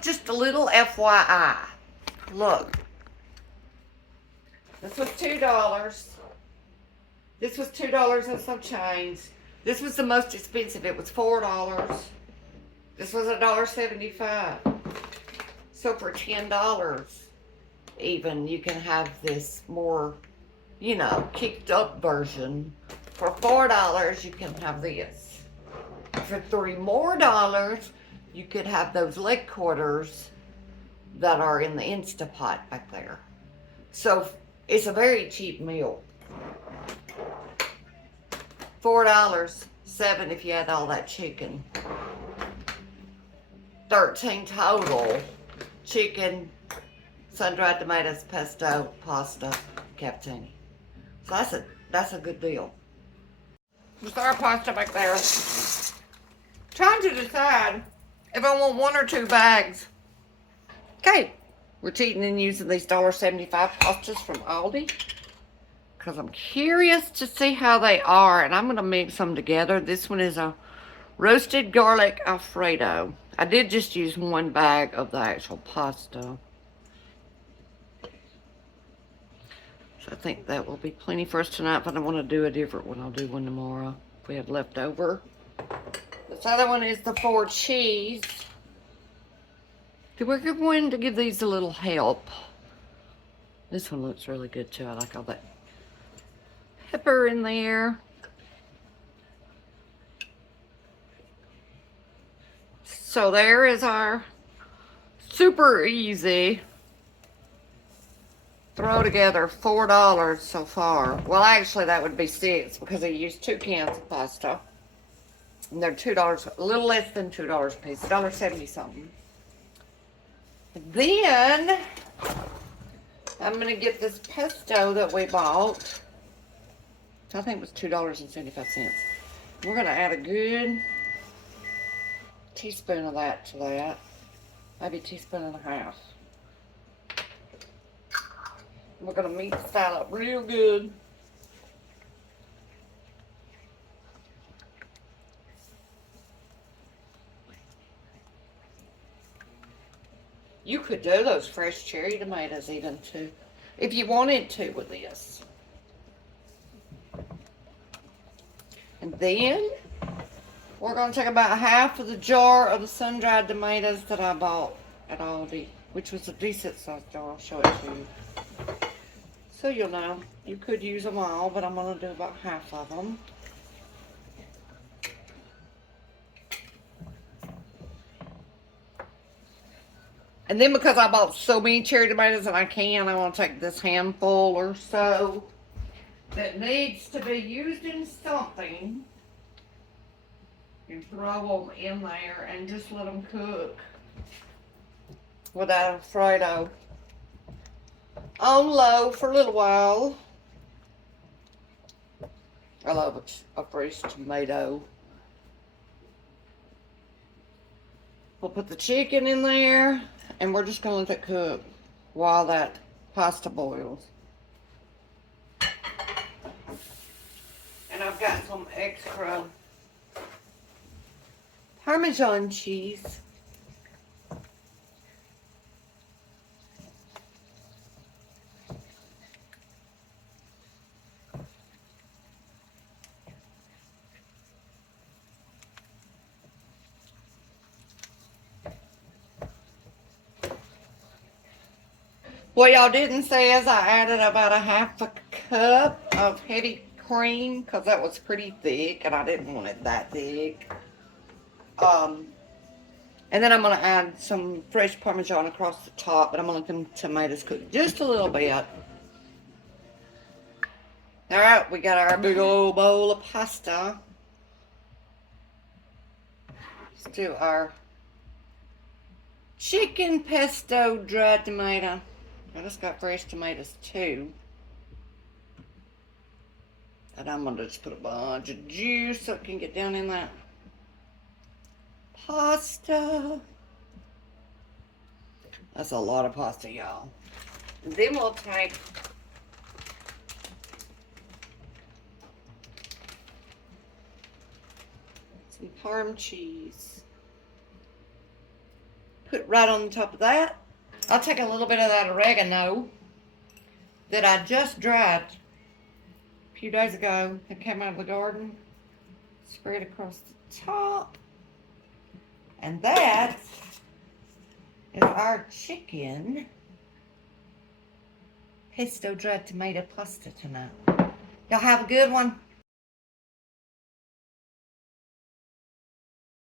Just a little FYI. Look. This was $2. This was $2 and some change. This was the most expensive. It was $4. This was $1.75. So for $10 even, you can have this more, you know, kicked up version. For $4, you can have this. For $3 more, you could have those leg quarters that are in the Instapot back there. So it's a very cheap meal. $4, $7 if you add all that chicken. $13 total. Chicken, sun-dried tomatoes, pesto, pasta, cavatappi. So that's a good deal. There's our pasta back there. Trying to decide if I want 1 or 2 bags. Okay, we're cheating and using these $1.75 pastas from Aldi because I'm curious to see how they are, and I'm going to mix them together. This one is a roasted garlic Alfredo. I did just use 1 bag of the actual pasta. So I think that will be plenty for us tonight. If I don't want to do a different one, I'll do one tomorrow if we have leftover. This other one is the 4 cheese. We're going to give these a little help. This one looks really good too. I like all that pepper in there. So there is our super easy throw together $4 so far. Well, actually that would be $6 because I used 2 cans of pasta. And they're $2, a little less than $2 a piece, $1.70 something. Then I'm gonna get this pesto that we bought. I think it was $2.75. We're gonna add a good teaspoon of that to that. Maybe a teaspoon and a half. We're gonna mix that up real good. You could do those fresh cherry tomatoes even too, if you wanted to with this. And then we're going to take about half of the jar of the sun-dried tomatoes that I bought at Aldi, which was a decent sized jar. I'll show it to you. So you'll know. You could use them all, but I'm going to do about half of them. And then because I bought so many cherry tomatoes and I want to take this handful or so that needs to be used in something and throw them in there and just let them cook with that Alfredo on low for a little while. I love a fresh tomato. We'll put the chicken in there and we're just going to let it cook while that pasta boils. And I've got some extra Parmesan cheese. What y'all didn't see is I added about a half a cup of heavy cream because that was pretty thick and I didn't want it that thick. And then I'm going to add some fresh Parmesan across the top, but I'm going to let them tomatoes cook just a little bit. Alright, we got our big old bowl of pasta. Let's do our chicken pesto dried tomato. I just got fresh tomatoes too. And I'm going to just put a bunch of juice so it can get down in that pasta. That's a lot of pasta, y'all. Then we'll take some Parm cheese. Put right on the top of that. I'll take a little bit of that oregano that I just dried a few days ago that came out of the garden. Spread across the top. And that is our chicken pesto dried tomato pasta tonight. Y'all have a good one.